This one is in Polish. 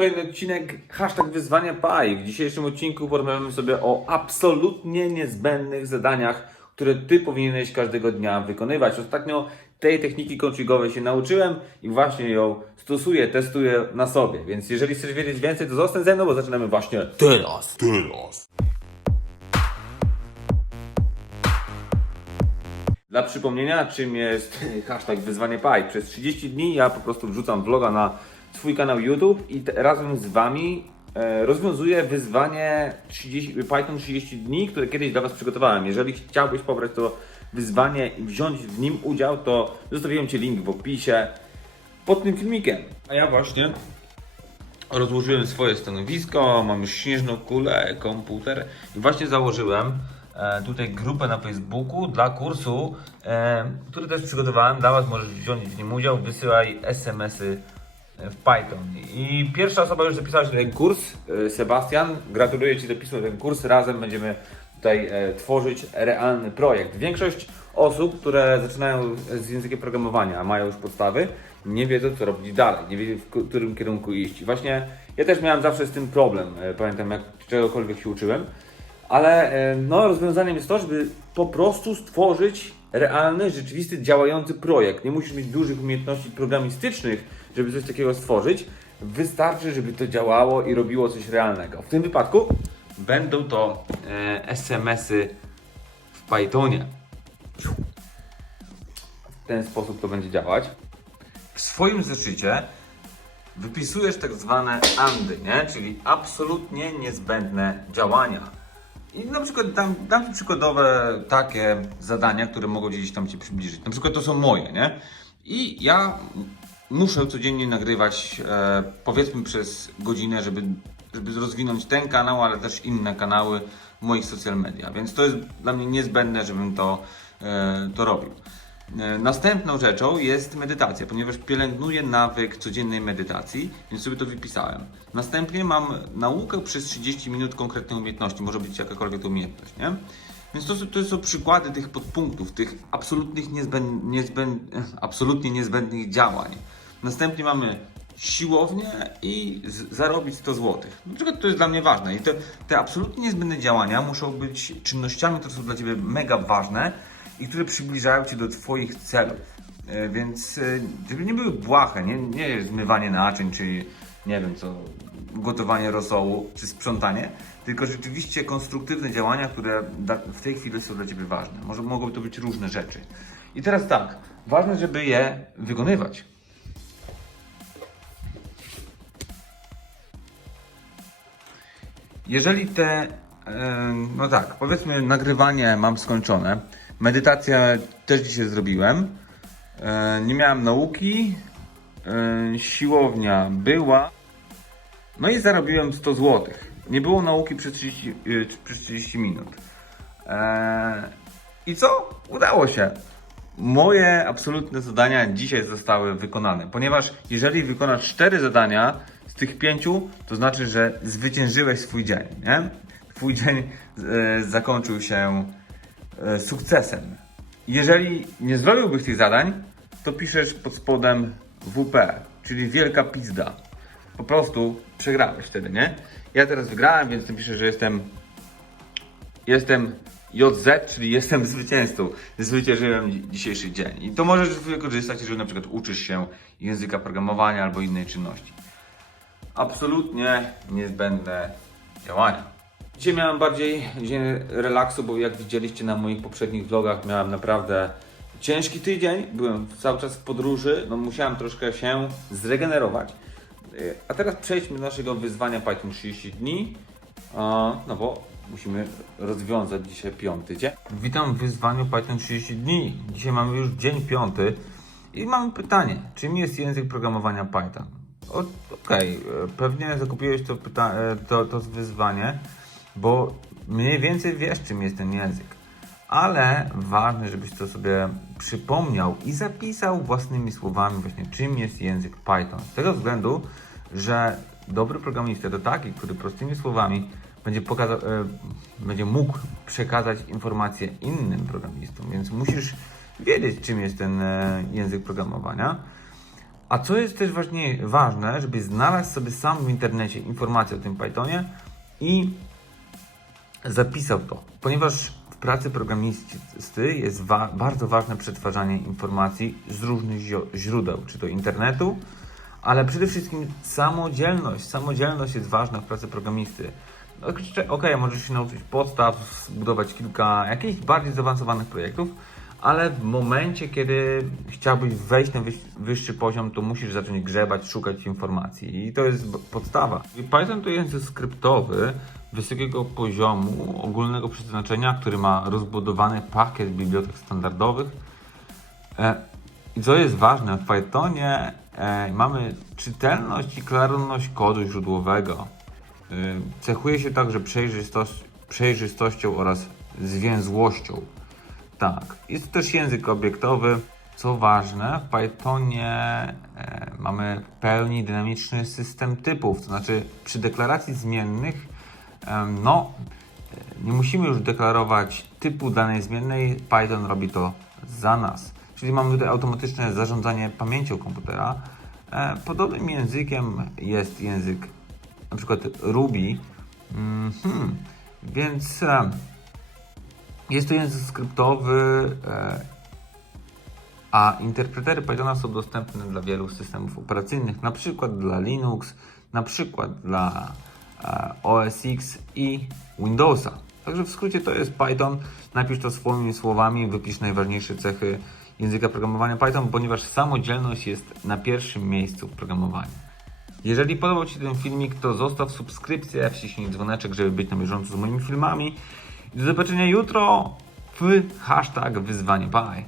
kolejny odcinek hashtag wyzwania PAI. W dzisiejszym odcinku porozmawiamy sobie o absolutnie niezbędnych zadaniach, które Ty powinieneś każdego dnia wykonywać. Ostatnio tej techniki coachingowej się nauczyłem i właśnie ją stosuję, testuję na sobie. Więc jeżeli chcesz wiedzieć więcej, to zostań ze mną, bo zaczynamy właśnie teraz. Teraz. Dla przypomnienia, czym jest hashtag wyzwanie PAI. Przez 30 dni ja po prostu wrzucam vloga na swój kanał YouTube i razem z Wami e, rozwiązuję wyzwanie 30, Python 30 dni, które kiedyś dla Was przygotowałem. Jeżeli chciałbyś pobrać to wyzwanie i wziąć w nim udział, to zostawiłem Ci link w opisie pod tym filmikiem. A ja właśnie rozłożyłem swoje stanowisko, mam już śnieżną kulę, komputer i właśnie założyłem e, tutaj grupę na Facebooku dla kursu, e, który też przygotowałem dla Was, możesz wziąć w nim udział, wysyłaj SMS-y w Python. I pierwsza osoba już zapisała się na ten kurs, e, Sebastian, gratuluję Ci zapisu na ten kurs, razem będziemy tutaj e, tworzyć realny projekt. Większość osób, które zaczynają z językiem programowania, a mają już podstawy, nie wiedzą co robić dalej, nie wiedzą w którym kierunku iść. I właśnie ja też miałem zawsze z tym problem, e, pamiętam jak czegokolwiek się uczyłem, ale e, no, rozwiązaniem jest to, żeby po prostu stworzyć realny, rzeczywisty, działający projekt. Nie musisz mieć dużych umiejętności programistycznych, żeby coś takiego stworzyć. Wystarczy, żeby to działało i robiło coś realnego. W tym wypadku będą to e, SMS-y w Pythonie. W ten sposób to będzie działać. W swoim zeszycie wypisujesz tak zwane ANDY, nie? czyli absolutnie niezbędne działania. I na przykład dam, dam Ci przykładowe takie zadania, które mogą gdzieś tam Cię przybliżyć. Na przykład to są moje, nie? I ja muszę codziennie nagrywać, e, powiedzmy przez godzinę, żeby, żeby rozwinąć ten kanał, ale też inne kanały moich social media. Więc to jest dla mnie niezbędne, żebym to, e, to robił. E, Następną rzeczą jest medytacja, ponieważ pielęgnuję nawyk codziennej medytacji, więc sobie to wypisałem. Następnie mam naukę przez 30 minut konkretnej umiejętności, może być jakakolwiek umiejętność, nie? Więc to, to są przykłady tych podpunktów, tych absolutnych niezbęd, niezbęd, absolutnie niezbędnych działań. Następnie mamy siłownię i z, zarobić 100 zł. Na przykład to jest dla mnie ważne. I te, te absolutnie niezbędne działania muszą być czynnościami, które są dla Ciebie mega ważne i które przybliżają Cię do Twoich celów. E, Więc e, żeby nie były błahe, nie, nie zmywanie naczyń, czy nie wiem co, gotowanie rosołu, czy sprzątanie, tylko rzeczywiście konstruktywne działania, które w tej chwili są dla Ciebie ważne. Może mogą to być różne rzeczy. I teraz tak, ważne, żeby je wykonywać. Jeżeli te, e, no tak, powiedzmy nagrywanie mam skończone, medytację też dzisiaj zrobiłem, e, nie miałem nauki, e, siłownia była, no i zarobiłem 100 zł. Nie było nauki przez 30, e, przez 30 minut. I co? Udało się. Moje absolutne zadania dzisiaj zostały wykonane, ponieważ jeżeli wykonasz 4 zadania z tych 5, to znaczy, że zwyciężyłeś swój dzień, nie? Twój dzień zakończył się sukcesem. Jeżeli nie zrobiłbyś tych zadań, to piszesz pod spodem WP, czyli wielka pizda. Po prostu przegrałeś wtedy, nie? Ja teraz wygrałem, więc napiszę, że jestem Jestem JZ, czyli jestem zwycięzcą. Zwyciężyłem dzi- dzisiejszy dzień. I to możesz wykorzystać, jeżeli na przykład uczysz się języka programowania albo innej czynności. Absolutnie niezbędne działania. Dzisiaj miałem bardziej dzień relaksu, bo jak widzieliście na moich poprzednich vlogach, miałem naprawdę ciężki tydzień. Byłem cały czas w podróży, no musiałem troszkę się zregenerować. Y, A teraz przejdźmy do naszego wyzwania Python 30 dni. A, no bo musimy rozwiązać dzisiaj piąty dzień. Witam w wyzwaniu Python 30 dni. Dzisiaj mamy już dzień piąty i mamy pytanie, czym jest język programowania Python? Okej, e, pewnie zakupiłeś to, e, to, to wyzwanie, bo mniej więcej wiesz, czym jest ten język. Ale ważne, żebyś to sobie przypomniał i zapisał własnymi słowami właśnie, czym jest język Python. Z tego względu, że dobry programista to taki, który prostymi słowami będzie, pokaza- e, będzie mógł przekazać informacje innym programistom, więc musisz wiedzieć, czym jest ten e, język programowania. A co jest też ważne, żeby znaleźć sobie sam w internecie informacje o tym Pythonie i zapisał to, ponieważ w pracy programisty jest wa- bardzo ważne przetwarzanie informacji z różnych źródeł, czy to internetu, ale przede wszystkim samodzielność. Samodzielność jest ważna w pracy programisty. Okej, okay, możesz się nauczyć podstaw, zbudować kilka jakichś bardziej zaawansowanych projektów, ale w momencie, kiedy chciałbyś wejść na wyższy poziom, to musisz zacząć grzebać, szukać informacji i to jest podstawa. Python to język skryptowy wysokiego poziomu, ogólnego przeznaczenia, który ma rozbudowany pakiet bibliotek standardowych. E, I co jest ważne, w Pythonie e, mamy czytelność i klarowność kodu źródłowego. E, cechuje się także przejrzystość, przejrzystością oraz zwięzłością. Tak, jest to też język obiektowy. Co ważne, w Pythonie mamy w pełni dynamiczny system typów, to znaczy przy deklaracji zmiennych, no, e, nie musimy już deklarować typu danej zmiennej, Python robi to za nas. Czyli mamy tutaj automatyczne zarządzanie pamięcią komputera. E, podobnym językiem jest język na przykład Ruby. Mhm. Więc jest to język skryptowy, e, a interpretery Pythona są dostępne dla wielu systemów operacyjnych, na przykład dla Linux, na przykład dla OS X i Windowsa. Także w skrócie to jest Python. Napisz to swoimi słowami, wypisz najważniejsze cechy języka programowania Python, ponieważ samodzielność jest na pierwszym miejscu w programowaniu. Jeżeli podobał Ci ten filmik, to zostaw subskrypcję, wciśnij dzwoneczek, żeby być na bieżąco z moimi filmami. Do zobaczenia jutro w hashtag wyzwanie Pie.